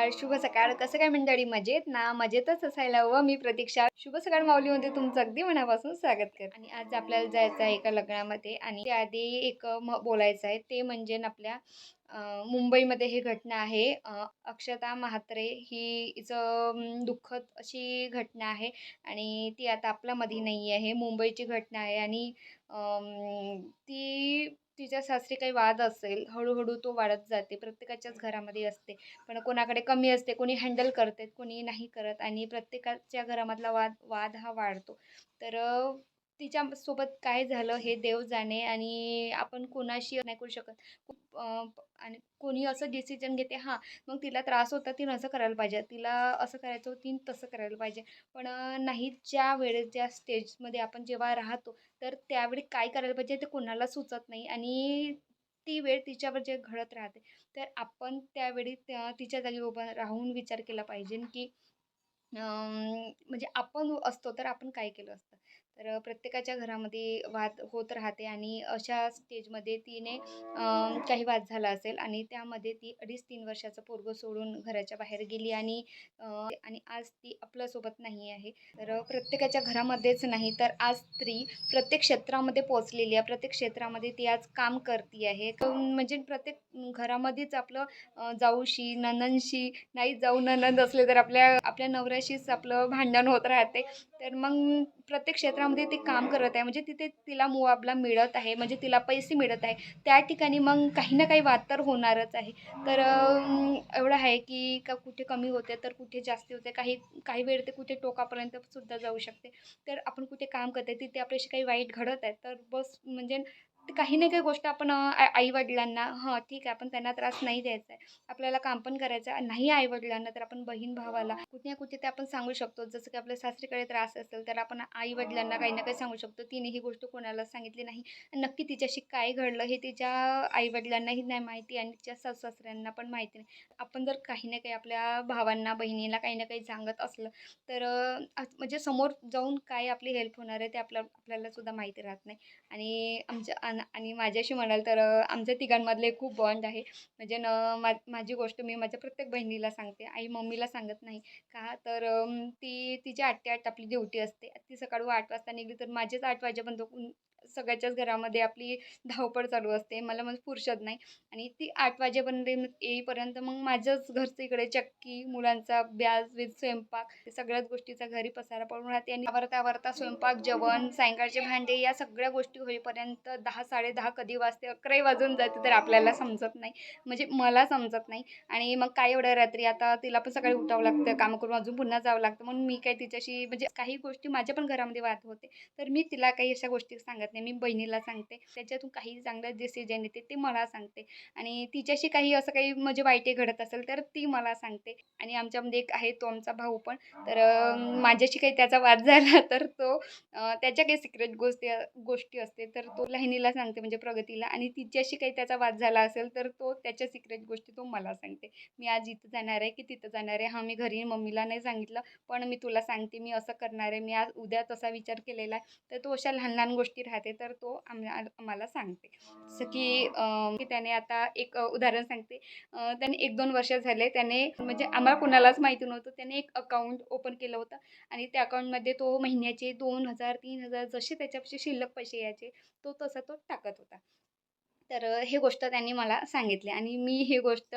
नमस्कार, शुभ सकाळ. कसं काय मंडळी? मजेत ना? मजेतच असायला हवं. मी प्रतीक्षा शुभ सकाळ माऊलीमध्ये तुमचं अगदी मनापासून स्वागत करते. आणि आज आपल्याला जायचं आहे एका लग्नामध्ये आणि त्याआधी एक बोलायचं आहे ते म्हणजे ना आपल्या मुंबईमध्ये ही घटना आहे. अक्षता म्हात्रे हिचं दुःखद अशी घटना आहे आणि ती आता आपल्यामध्ये नाही आहे. मुंबईची घटना आहे आणि ती तिच्या सासरी काही वाद असेल, हळू तो वाढत जाते. प्रत्येकाच्याच घरामध्ये असते. पण कोणाकडे कमी असते, कोणी हँडल करते, कोणी नाही करत आणि प्रत्येकाच्या घरामधला वाद वाद हा वाढतो. तर तिच्यासोबत काय झालं हे देव जाणे आणि आपण कोणाशी नाही करू शकत. खूप आणि कोणी असं डिसिजन घेते हां, मग तिला त्रास होता, तिनं असं करायला पाहिजे. तिला असं करायचं होतं, तिने तसं करायला पाहिजे. पण नाही ज्या वेळेस ज्या स्टेजमध्ये आपण जेव्हा राहतो, तर त्यावेळी काय करायला पाहिजे ते कोणाला सुचत नाही आणि ती वेळ तिच्यावर जे घडत राहते, तर आपण त्यावेळी तिच्या जागी उभं राहून विचार केला पाहिजे की म्हणजे आपण असतो तर आपण काय केलं असतं. तर प्रत्येकाच्या घरामध्ये वाद होत राहते आणि अशा स्टेजमध्ये तिने काही वाद झाला असेल आणि त्यामध्ये ती 2.5-3 वर्षाचं पोरगं सोडून घराच्या बाहेर गेली आणि आणि आज ती आपल्यासोबत नाही आहे. तर प्रत्येकाच्या घरामध्येच नाही तर आज स्त्री प्रत्येक क्षेत्रामध्ये पोहोचलेली आहे. प्रत्येक क्षेत्रामध्ये ती आज काम करती आहे. म्हणजे प्रत्येक घरामध्येच आपलं जाऊशी, नणंदशी नाही जाऊ नणंद असले तर आपल्या आपल्या नवऱ्याशीच आपलं भांडण होत राहते. तर मग प्रत्येक क्षेत्रामध्ये ती काम करत आहे. म्हणजे तिथे तिला मुआवजा मिळत आहे. म्हणजे तिला पैसे मिळत आहे. त्या ठिकाणी मग काही ना काही वाद तर होणारच आहे. तर एवढं आहे की का कुठे कमी होते तर कुठे जास्ती होते. काही काही वेळ ते कुठे टोकापर्यंत सुद्धा जाऊ शकते. तर आपण कुठे काम करते तिथे आपल्याशी काही वाईट घडत आहे तर बस म्हणजे ते काही ना काही गोष्ट आपण आई-वडिलांना हां, ठीक आहे आपण त्यांना त्रास नाही द्यायचा आहे. आपल्याला काम पण करायचं आहे. नाही आई-वडिलांना तर आपण बहीण-भावाला कुठे ना कुठे ते आपण सांगू शकतो. जसं की आपल्या सासरीकडे त्रास असेल तर आपण आई-वडिलांना काही ना काही सांगू शकतो. तिने ही गोष्ट कोणालाच सांगितली नाही. नक्की तिच्याशी काय घडलं हे तिच्या आई-वडिलांनाही नाही माहिती आणि तिच्या सासू-सासऱ्यांना पण माहिती नाही. आपण जर काही ना काही आपल्या भावांना, बहिणीला काही ना काही सांगत असलं तर म्हणजे समोर जाऊन काय आपली हेल्प होणार आहे ते आपल्याला सुद्धा माहिती राहत नाही. आणि आमच्या आणि माझ्याशी म्हणाल तर आमच्या तिघांमधले खूप बॉन्ड आहे. म्हणजे माझी गोष्ट मी माझ्या प्रत्येक बहिणीला सांगते. आई मम्मीला सांगत नाही. का तर ती तिची 8 ते 8 आपली ड्युटी असते. ती सकाळी 8 वाजता निघली तर माझेच 8 वाजेपर्यंत सगळ्याच्याच घरामध्ये आपली धावपळ चालू असते. मला म्हणजे फुरसत नाही आणि ती 8 वाजेपर्यंत येईपर्यंत मग माझंच घरचं इकडे चक्की, मुलांचा अभ्यास, स्वयंपाक सगळ्याच गोष्टीचा घरी पसारा पडून राहते आणि आवरता स्वयंपाक, जेवण, सायंकाळचे भांडे या सगळ्या गोष्टी होईपर्यंत 10, 10:30 कधी वाजते, 11ही वाजून जाते तर आपल्याला समजत नाही. म्हणजे मला समजत नाही आणि मग काय एवढ्या रात्री आता तिला पण सकाळी उठावं लागतं, कामं करून अजून पुन्हा जावं लागतं. म्हणून मी काय तिच्याशी म्हणजे काही गोष्टी माझ्या पण घरामध्ये वाद होते. तर मी तिला काही अशा गोष्टी सांगत नाही. मी बहिणीला सांगते. त्याच्यातून काही चांगलं डिसिजन येते ते मला सांगते आणि तिच्याशी काही असं काही म्हणजे वाईटही घडत असेल तर ती मला सांगते आणि आमच्यामध्ये एक आहे तो आमचा भाऊ पण. तर माझ्याशी काही त्याचा वाद झाला तर तो त्याच्या काही सिक्रेट गोष्टी असते तर तो लहिनीला सांगते म्हणजे प्रगतीला आणि तिच्याशी काही त्याचा वाद झाला असेल तर तो त्याच्या सिक्रेट गोष्टी तो मला सांगते. मी आज इथं जाणार आहे की तिथं जाणार आहे. हां, मी घरी मम्मीला नाही सांगितलं, पण मी तुला सांगते मी असं करणार आहे. मी आज उद्या तसा विचार केलेला आहे. तर तो अशा लहान-लहान गोष्टी राहते तर तो आम्हाला सांगते. जसं की त्याने आता एक उदाहरण सांगते. त्याने 1-2 वर्ष झाले त्याने म्हणजे आम्हाला कुणालाच माहिती नव्हतं. त्याने एक अकाउंट ओपन केलं होतं आणि त्या अकाउंटमध्ये तो महिन्याचे 2,000-3,000 जसे त्याच्यापाशी शिल्लक पैसे यायचे, तो तसा तो टाकत होता. तर ही गोष्ट त्यांनी मला सांगितली आणि मी ही गोष्ट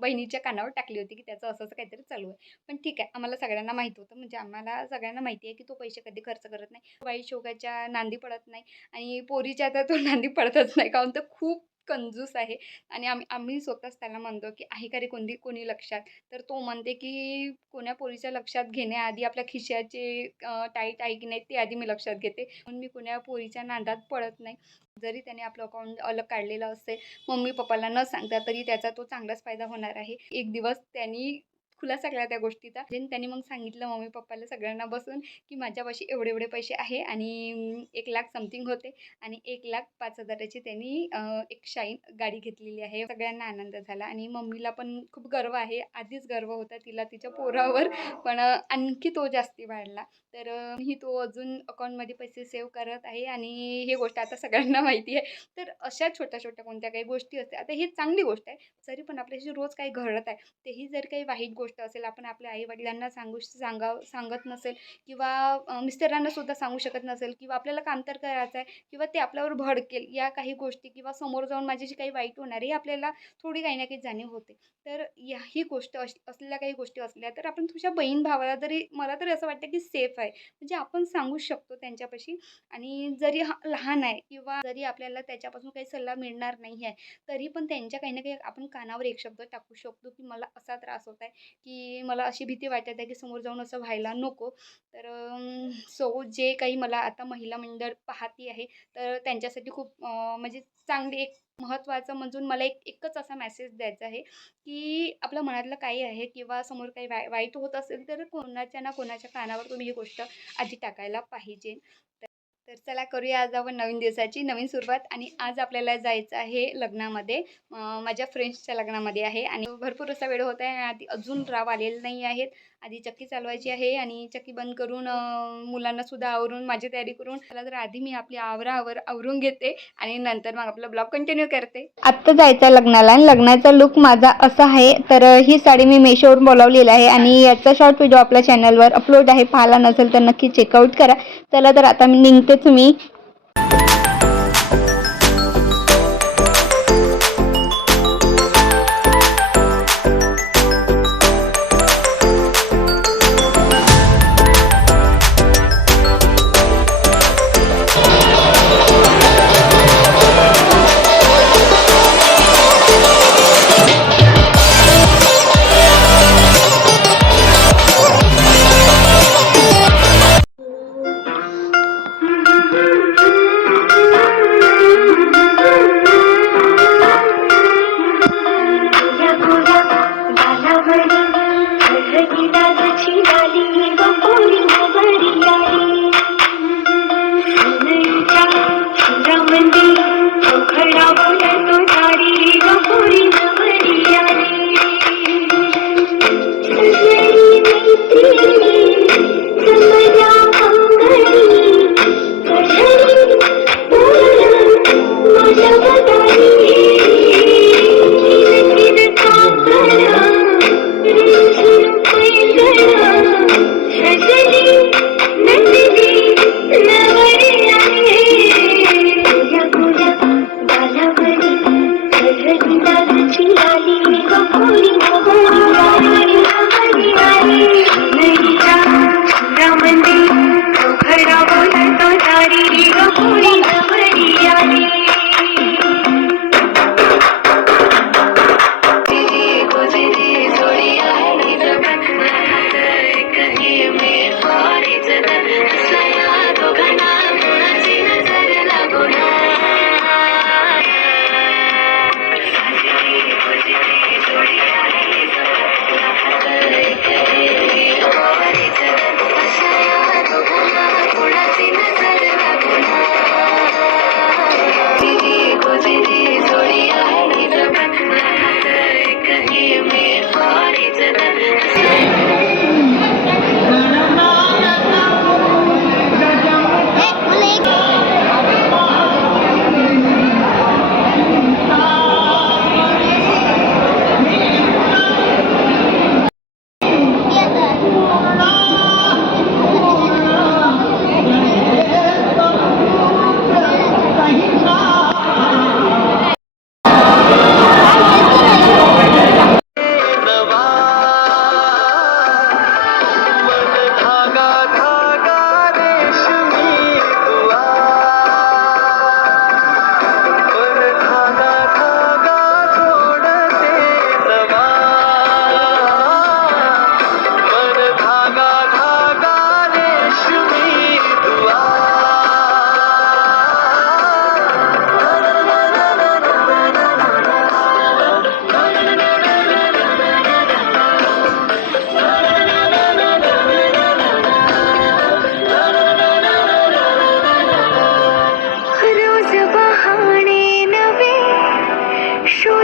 बहिणीच्या कानावर टाकली होती, की त्याचं असं-असं काहीतरी चालू आहे. पण ठीक आहे, आम्हाला सगळ्यांना माहीत होतं. म्हणजे आम्हाला सगळ्यांना माहिती आहे, की तो पैसे कधी खर्च करत नाही. वाईट शोकाच्या नांदी पडत नाही आणि पोरीच्या तर तो नांदी पडतच नाही. काहून तर खूप कंजूस आहे आणि आम्ही स्वतःच त्याला म्हणतो, की आहे का रे कोणी लक्षात? तर तो म्हणते, की कोण्या पोरीच्या लक्षात घेण्याआधी आपल्या खिशाचे टाईट आहे की नाही ते आधी मी लक्षात घेते. म्हणून मी कोण्या पोरीच्या नादात पडत नाही. जरी त्याने आपलं अकाउंट अलग काढलेलं असेल, मम्मी-पप्पाला न सांगता तरी त्याचा तो चांगलाच फायदा होणार आहे. एक दिवस त्यांनी खुलासा केला त्या गोष्टीचा. त्यांनी मग सांगितलं मम्मी पप्पाला सगळ्यांना बसून, की माझ्यापाशी एवढे पैसे आहे आणि 1,00,000 समथिंग होते आणि 1,05,000ची त्यांनी एक शाईन गाडी घेतलेली आहे. सगळ्यांना आनंद झाला आणि मम्मीला पण खूप गर्व आहे. आधीच गर्व होता तिला तिच्या पोरावर, पण आणखी तो जास्ती वाढला. तर मी तो अजून अकाउंटमध्ये पैसे सेव्ह करत आहे आणि ही गोष्ट आता सगळ्यांना माहिती आहे. तर अशा छोट्या-छोट्या कोणत्या काही गोष्टी असतात. आता ही चांगली गोष्ट आहे. जरी पण आपल्याशी रोज काही घडत आहे, तेही जर काही वाईट गोष्ट असेल, आपण आपल्या आई-वडिलांना सांगत नसेल किंवा मिस्टरांना सुद्धा सांगू शकत नसेल किंवा आपल्याला काम तर करायचं आहे किंवा ते आपल्यावर भडकेल या काही गोष्टी किंवा समोर जाऊन माझ्याशी काही वाईट होणार आहे, हे आपल्याला थोडी काही ना काही जाणीव होते. तर ही गोष्ट असलेल्या काही गोष्टी असल्या तर आपण तुझ्या बहीण भावाला तरी मला तरी असं वाटतं की सेफ आहे. म्हणजे आपण सांगू शकतो त्यांच्यापाशी आणि जरी हा लहान आहे किंवा जरी आपल्याला त्याच्यापासून काही सल्ला मिळणार नाही आहे, तरी पण त्यांच्या काही ना काही आपण कानावर एक शब्द टाकू शकतो, की मला असा त्रास होत आहे, की मला अशी भीती वाटत आहे, की समोर जाऊन असं व्हायला नको. तर सो जे काही मला आता महिला मंडळ पाहती आहे, तर त्यांच्यासाठी खूप म्हणजे चांगली एक महत्त्वाचं म्हणजे मला एकच असा मेसेज द्यायचा आहे, की आपल्या मनातलं काही आहे किंवा समोर काही वाईट होत असेल, तर कोणाच्या ना कोणाच्या कानावर तुम्ही ही गोष्ट आधी टाकायला पाहिजे. तर चला करूया आज आपण नवीन दिवसाची नवीन सुरुवात आणि आज आपल्याला जायचं आहे लग्नामध्ये. माझ्या फ्रेंड्सच्या लग्नामध्ये आहे आणि भरपूर असा वेळ होत आहे आणि आधी अजून राव आलेले नाही आहेत. आधी चक्की चालवायची आहे आणि चक्की बंद करून मुलांनासुद्धा आवरून माझी तयारी करून चला तर आधी मी आपली आवरून घेते आणि नंतर मग आपला ब्लॉग कंटिन्यू करते. आत्ता जायचं आहे लग्नाला आणि लग्नाचा लुक माझा असा आहे. तर ही साडी मी मेशोवरून बोलावलेली आहे आणि याचा शॉर्ट व्हिडिओ आपल्या चॅनलवर अपलोड आहे. पाहिला नसेल तर नक्की चेकआउट करा. चला तर आता मी निघतेच मी.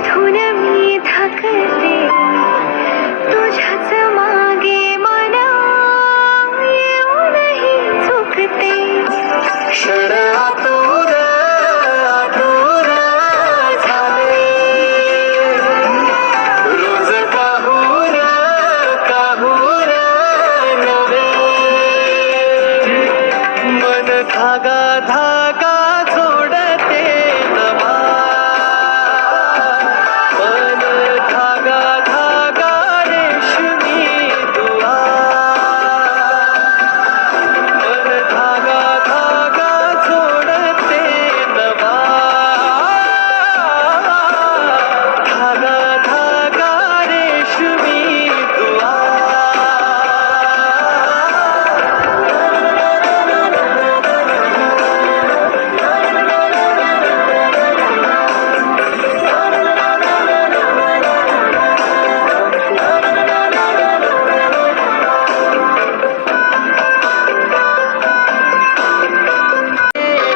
शोधून मी थकते तुझ्याच मागे मन येऊनही चुकते क्षण आतुर आतुर झाले रोज काहूर काहूर नवे मन धागा धागा जोडते नवा मन धागा धागा रेशमी दुआ मन धागा धागा जोडते नवा धागा धागा रेशमी दुआ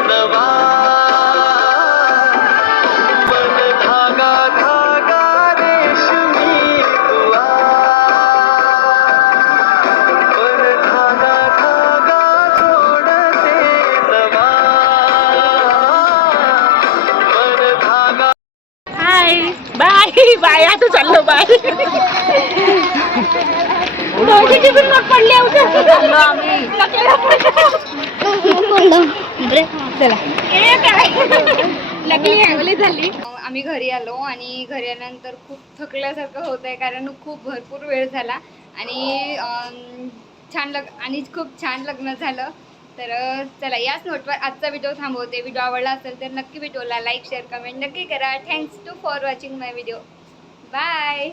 नवा मन धागा धागा रेशमी दुआ मन धागा धागा जोडते नवा मन धागा हाय बाय बाय आता चाललो बाय दोघीची पण मग पडली चाललो आम्ही चला नकली हँगली झाली. आम्ही घरी आलो आणि घरी आल्यानंतर खूप थकल्यासारखं होत आहे कारण खूप भरपूर वेळ झाला आणि खूप छान लग्न झालं. तर चला याच नोटवर आजचा व्हिडिओ थांबवते. व्हिडिओ आवडला असेल तर नक्की व्हिडिओला लाईक शेअर कमेंट नक्की करा. Thanks to for watching my video. Bye.